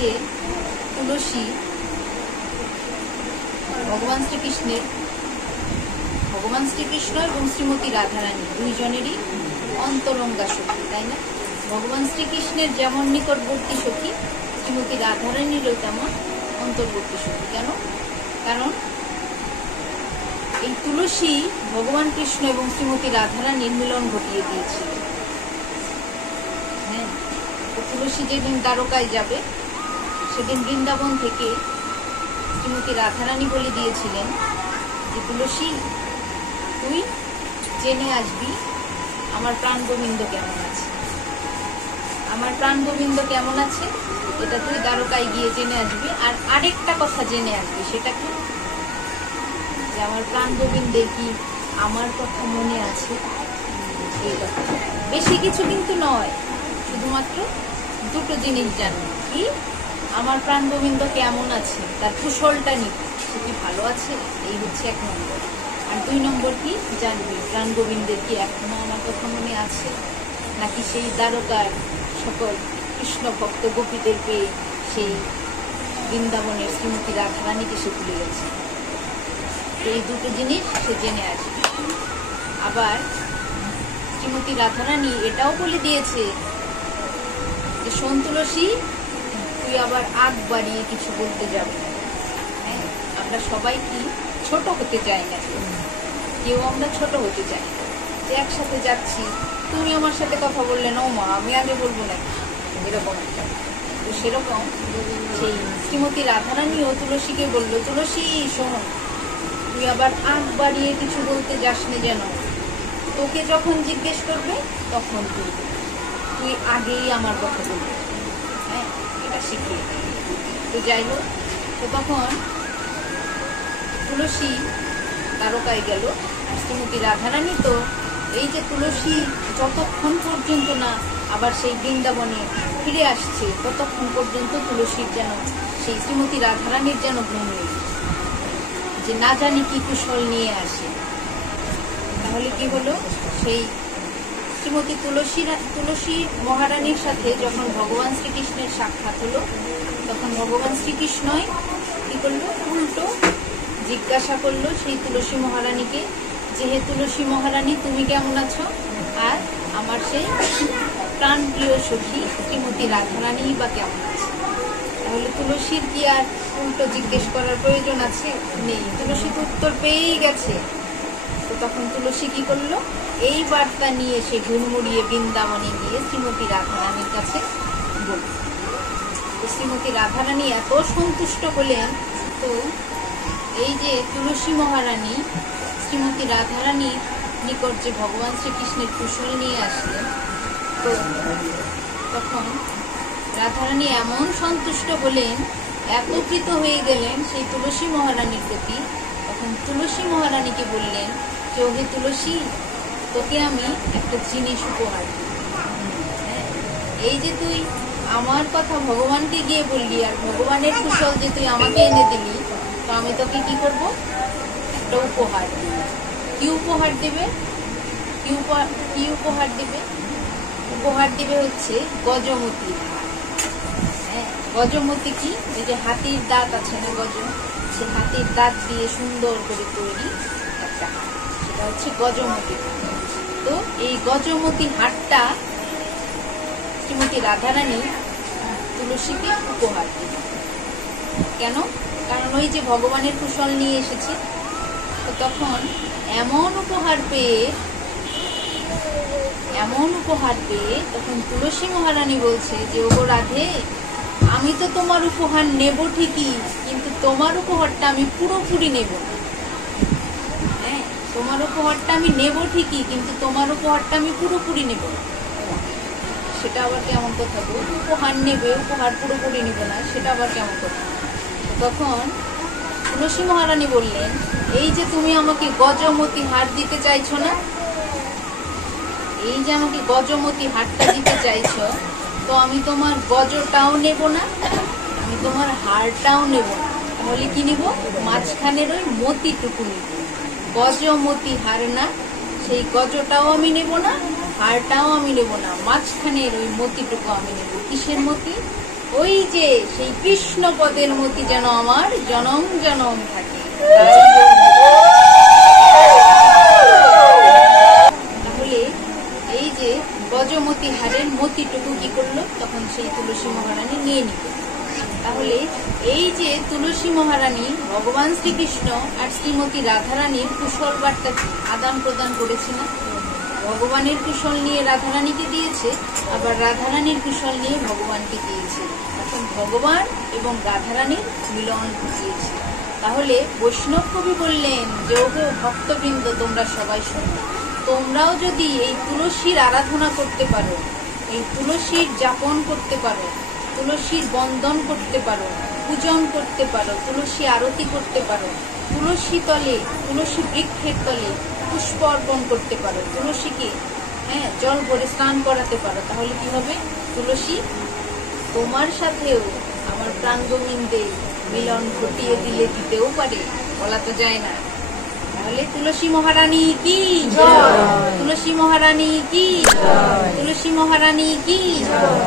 যে তুলসী ভগবান শ্রীকৃষ্ণ এবং শ্রীমতী রাধারানী দুইজনেরই অন্তরঙ্গা সখী, তাই না? ভগবান শ্রীকৃষ্ণের যেমন নিকটবর্তী সখী, শ্রীমতী রাধারানীরও তেমন অন্তর্বর্তী সখী। কেন? কারণ এই তুলসী ভগবান কৃষ্ণ এবং শ্রীমতী রাধারানীর মিলন ঘটিয়ে দিয়েছিল। হ্যাঁ, তুলসী যেদিন দ্বারকায় যাবে সেদিন বৃন্দাবন থেকে শ্রীমতী রাধারানী বলে দিয়েছিলেন যে তুলসী, তুই জেনে আসবি আমার প্রাণ গোবিন্দ কেমন আছে। আমার প্রাণ গোবিন্দ কেমন আছে এটা তুই দ্বারকায় গিয়ে জেনে আসবি। আর আরেকটা কথা জেনে আসবি, সেটা কি? যে আমার প্রাণ গোবিন্দের কি আমার কথা মনে আছে। এই কথা, বেশি কিছু কিন্তু নয়, শুধুমাত্র দুটো জিনিস জানবি। কি? আমার প্রাণ গোবিন্দ কেমন আছে, তার কুশলটা নিবি, সে কি ভালো আছে, এই হচ্ছে 1 নম্বর। আর 2 নম্বর কি জানবি, প্রাণ গোবিন্দের কি এখনো আমার কথা মনে আছে, নাকি সেই দ্বারকার সকল কৃষ্ণ ভক্ত গোপীদের পেয়ে সেই বৃন্দাবনের শ্রীমতী রাধারানীকে সে ভুলে গেছে। এই দুটো জিনিস সে জেনে আসবে। আবার শ্রীমতী রাধারানী এটাও বলে দিয়েছে যে শোন তুলসী, তুই আবার আগ বাড়িয়ে কিছু বলতে যাবি না। হ্যাঁ, আমরা সবাই কি ছোট হতে চাই না, কেউ আমরা ছোট হতে চাই না। যে একসাথে যাচ্ছি, তুমি আমার সাথে কথা বললে না, ও মা আমি আগে বলবো না, এরকম একটা। তো সেরকম সেই শ্রীমতী রাধারানীও তুলসীকে বললো, তুলসী শোন, তুই আবার আগ বাড়িয়ে কিছু বলতে যাস না যেন। তোকে যখন জিজ্ঞেস করবে তখন তুই আগেই আমার কথা বলবি। হ্যাঁ, এটা শিখিয়ে। তো যাই হোক, তো তখন তুলসী দ্বারকায় গেল। শ্রীমতী রাধারানী তো এই যে তুলসী যতক্ষণ পর্যন্ত না আবার সেই বৃন্দাবনে ফিরে আসছে ততক্ষণ পর্যন্ত তুলসীর যেন, সেই শ্রীমতী রাধারানীর যেন ঘুম নেই, যে না জানি কি কুশল নিয়ে আসে। তাহলে কি হলো, সেই শ্রীমতী তুলসী মহারানীর সাথে যখন ভগবান শ্রীকৃষ্ণের সাক্ষাৎ হলো, তখন ভগবান শ্রীকৃষ্ণই কি করলো, উল্টো জিজ্ঞাসা করলো সেই তুলসী মহারানীকে, যে হে তুলসী মহারানী তুমি কেমন আছো, আর আমার সেই প্রাণপ্রিয় সখী শ্রীমতী রাধারানী বা কেমন আছে। তাহলে তুলসীর কি আর উল্টো জিজ্ঞেস করার প্রয়োজন আছে? নেই, তুলসী তো উত্তর পেয়েই গেছে। তো তখন তুলসী কি করলো, এই বার্তা নিয়ে সে হুড়মুড়িয়ে বৃন্দাবনে গিয়ে শ্রীমতী রাধারানীর কাছে বলল। তো শ্রীমতী রাধারানী এত সন্তুষ্ট হলেন। তো এই যে তুলসী মহারানী শ্রীমতী রাধারানীর নিকট যে ভগবান শ্রীকৃষ্ণের কুশল নিয়ে আসলেন, তো তখন রাধারানী এমন সন্তুষ্ট হলেন, এত কৃত হয়ে গেলেন সেই তুলসী মহারানীর প্রতি। তখন তুলসী মহারানীকে বললেন যে ওহে তুলসী, তোকে আমি একটা জিনিস উপহার দিই। এই যে তুই আমার কথা ভগবানকে গিয়ে বললি, আর ভগবানের কুশল যে তুই আমাকে এনে দিলি, তো আমি তোকে কি করব, একটা উপহার দিব। কি উপহার দেবে? কি উপহার দেবে? উপহার দিবে হচ্ছে গজমতি। হ্যাঁ, গজমতি কি? এই যে হাতির দাঁত আছে না, গজ, সে হাতির দাঁত দিয়ে সুন্দর করে তৈরি একটা হাট, সেটা হচ্ছে গজমতি। তো এই গজমতি হাটটা শ্রীমতী রাধারানী তুলসীকে উপহার দিল। কেন? কারণ ওই যে ভগবানের কুশল নিয়ে এসেছে। তো তখন এমন উপহার পেয়ে তখন তুলসী মহারানী বলছে যে ওগো রাধে, আমি তো তোমার উপহার নেব ঠিকই, কিন্তু তোমার উপহারটা আমি পুরোপুরি নেব না। হ্যাঁ, তোমার উপহারটা আমি নেব ঠিকই, কিন্তু তোমার উপহারটা আমি পুরোপুরি নেব না। সেটা আবার কেমন কথা গো? উপহার নেবে, উপহার পুরোপুরি নেব না, সেটা আবার কেমন কথা? তখন তুলসী মহারানী বললেন, এই যে তুমি আমাকে গজমতি হার দিতে চাইছো না, এই যে আমাকে গজমতি হারটা দিতে চাইছো, তো আমি তোমার গজটাও নেব না, আমি তোমার হারটাও নেব না। তাহলে কি নিব? মাঝখানের ওই মতিটুকু নিব। গজমতি হার না, সেই গজটাও আমি নেব না, হারটাও আমি নেব না, মাঝখানের ওই মতিটুকু আমি নেব। কিসের মতি? ওই যে সেই কৃষ্ণ পদের মতি যেন আমার জনম জনম থাকে। তাহলে এই যে গজমতি হারের মতিটুকু কি করলো, তখন সেই তুলসী মহারানী নিয়ে নিল। তাহলে এই যে তুলসী মহারানী ভগবান শ্রীকৃষ্ণ আর শ্রীমতী রাধারানীর কুশল বার্তা আদান প্রদান করেছে না? ভগবানের কুশল নিয়ে রাধারানীকে দিয়েছে, আবার রাধারানীর কুশল নিয়ে ভগবানকে দিয়েছে। এখন ভগবান এবং রাধারানীর মিলন ঘটিয়েছে। তাহলে বৈষ্ণব কবি বললেন যে ওগো ভক্তবৃন্দ, তোমরা সবাই শোনো, তোমরাও যদি এই তুলসীর আরাধনা করতে পারো, এই তুলসীর যাপন করতে পারো, তুলসীর বন্দন করতে পারো, পূজন করতে পারো, তুলসী আরতি করতে পারো, তুলসী তলে, তুলসী বৃক্ষের তলে পুষ্প অর্পণ করতে পারো, তুলসীকে জল ভরে স্নান করাতে পারো, তাহলে কি হবে? তুলসী তোমার সাথেও আমার প্রাঙ্গবিন্দে মিলন ঘটিয়ে দিতেও পারে, বলা তো যায় না। তাহলে তুলসী মহারানী কি জয়, তুলসী মহারানী কি জয়, তুলসী মহারানী কি জয়।